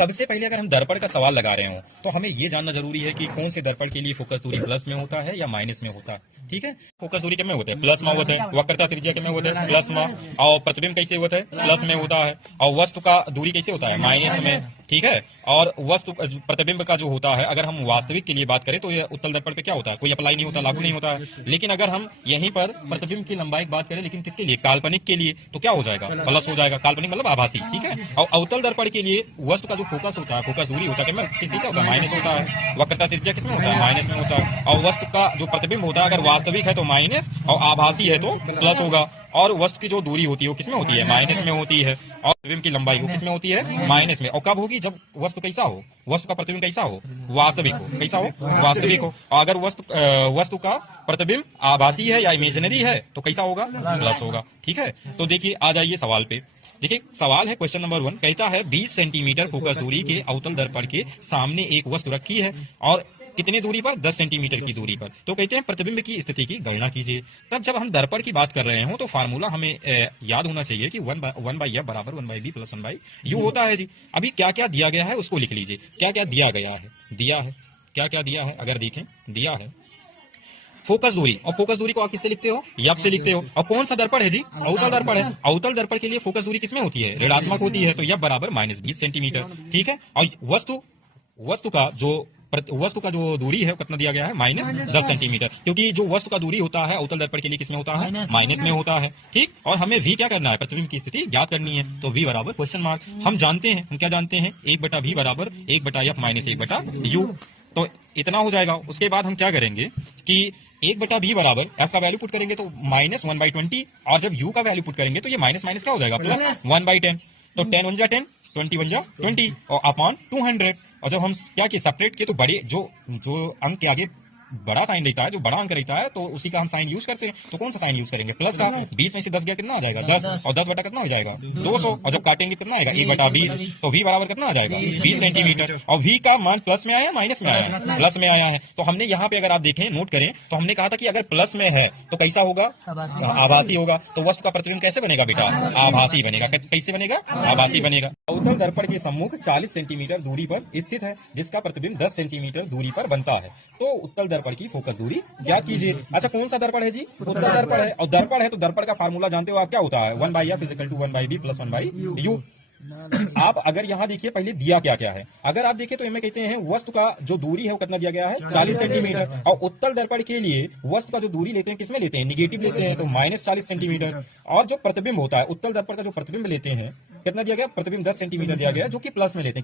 सबसे पहले अगर हम दर्पण का सवाल लगा रहे हो तो हमें ये जानना जरूरी है कि कौन से दर्पण के लिए फोकस दूरी प्लस में होता है या माइनस में होता है। ठीक है, फोकस दूरी कितने होते हैं, प्लस में होते हैं। वक्रता त्रिज्या कितने होते हैं, प्लस में। और प्रतिबिंब कैसे होता है, प्लस में होता है। और वस्तु का दूरी कैसे होता है, माइनस में। ठीक है, और वस्तु प्रतिबिंब का जो होता है, अगर हम वास्तविक के लिए बात करें तो ये उत्तल दर्पण पे क्या होता है, कोई अप्लाई नहीं होता, लागू नहीं होता है। लेकिन अगर हम यहीं पर प्रतिबिंब की लंबाई की बात करें, लेकिन किसके लिए, काल्पनिक के लिए, तो क्या हो जाएगा, प्लस हो जाएगा। काल्पनिक मतलब आभासी। ठीक है, और अवतल दर्पण के लिए वस्तु का जो फोकस होता है, फोकस दूरी होता है, किस दिशा होता है, माइनस होता है। वक्रता त्रिज्या किसमें होता है, माइनस में होता है। और वस्तु का जो प्रतिबिंब होता है, अगर वास्तविक है तो माइनस और आभासी है तो प्लस होगा। और वस्तु की जो दूरी होती है वो किसमें होती है, माइनस में होती है। और प्रतिबिंब की लंबाई वो किसमें होती है, माइनस में। और कब होगी, जब वस्तु कैसा हो, वस्तु का प्रतिबिंब कैसा हो, वास्तविक हो। कैसा हो, वास्तविक हो। और अगर वस्तु का प्रतिबिंब आभासी है या इमेजिनरी है तो कैसा होगा, प्लस होगा। ठीक है, तो देखिए आ जाइए सवाल पे। देखिए सवाल है क्वेश्चन नंबर 1, कहता है 20 सेंटीमीटर फोकस दूरी के अवतल दर्पण के सामने एक वस्तु रखी है और कितनी दूरी पर, 10 सेंटीमीटर की दूरी पर। तो कहते हैं प्रतिबिंब की स्थिति की गणना कीजिए। तब जब हम दर्पण की बात कर रहे हो तो फार्मूला हमें याद होना चाहिए कि 1/f बराबर 1/b प्लस 1/u होता है जी। अभी क्या क्या दिया गया है उसको लिख लीजिए। क्या क्या दिया गया है, क्या क्या दिया है, अगर देखें दिया है फोकस दूरी। और फोकस दूरी को आप किससे लिखते हो, एफ से लिखते हो। और कौन सा दर्पण है जी, अवतल दर्पण है। अवतल दर्पण के लिए फोकस दूरी किसमें होती है, ऋणात्मक होती है, तो एफ बराबर -20 सेंटीमीटर। ठीक है, और वस्तु का जो दूरी है कितना दिया गया है, -10 सेंटीमीटर। क्योंकि जो वस्तु का दूरी होता है अवतल दर्पण के लिए किसमें होता है, माइनस में होता है। ठीक, और हमें v क्या करना है, प्रतिबिंब की स्थिति ज्ञात करनी है। तो v बराबर क्वेश्चन मार्क। हम जानते हैं, हम क्या जानते हैं, 1/v बराबर 1/f माइनस 1/u। तो इतना हो जाएगा। उसके बाद हम क्या करेंगे कि 1/v बराबर f का वैल्यू पुट करेंगे तो -1/20, और जब u का वैल्यू पुट करेंगे तो ये माइनस माइनस क्या हो जाएगा, प्लस 1/10। तो 10 1 जा 10, 20 1 जा 20 और अपॉन 200। और जब हम क्या किए, सेपरेट किए, तो बड़े जो अंक के आगे बड़ा साइन रहता है, जो बड़ा अंक रहता है, तो उसी का हम साइन यूज करते हैं। तो कौन सा साइन यूज करेंगे, प्लस का। 20 में से 10 गया कितना आ जाएगा, 10। और 10 बटा कितना हो जाएगा, 200। और जब काटेंगे कितना आएगा, 1/20। तो v बराबर कितना आ जाएगा, 20 सेंटीमीटर। और v का मान प्लस में आया, माइनस में आया, प्लस में आया है। तो हमने यहाँ पे अगर आप देखें, नोट करें, तो हमने कहा था कि अगर प्लस में है तो कैसा होगा, आभासी होगा। तो वस्तु का प्रतिबिंब कैसे बनेगा बेटा, आभासी बनेगा। कैसे बनेगा, आभासी बनेगा। अवतल दर्पण के सम्मुख 40 सेंटीमीटर दूरी पर स्थित है, जिसका प्रतिबिंब 10 सेंटीमीटर दूरी पर बनता है। तो उत्तल दर्पण की फोकस दूरी ज्ञात कीजिए। अच्छा, कौन सा दर्पण है जी, उत्तल दर्पण है। और दर्पण है तो दर्पण का फार्मूला जानते हो आप, क्या होता है, 1/f = 1/b प्लस 1/u। आप अगर यहाँ देखिए, पहले दिया क्या क्या है, अगर आप देखिए तो इनमें कहते हैं वस्तु का जो दूरी है वो कितना दिया गया है, 40 सेंटीमीटर। और उत्तल दर्पण के लिए वस्तु का जो दूरी लेते हैं किसमें लेते हैं, निगेटिव लेते हैं, तो -40 सेंटीमीटर। और जो प्रतिबिंब होता है, उत्तल दर्पण का जो प्रतिबिंब लेते हैं कितना दिया गया, प्रतिबिंब 10 सेंटीमीटर दिया गया, जो कि प्लस में लेते हैं।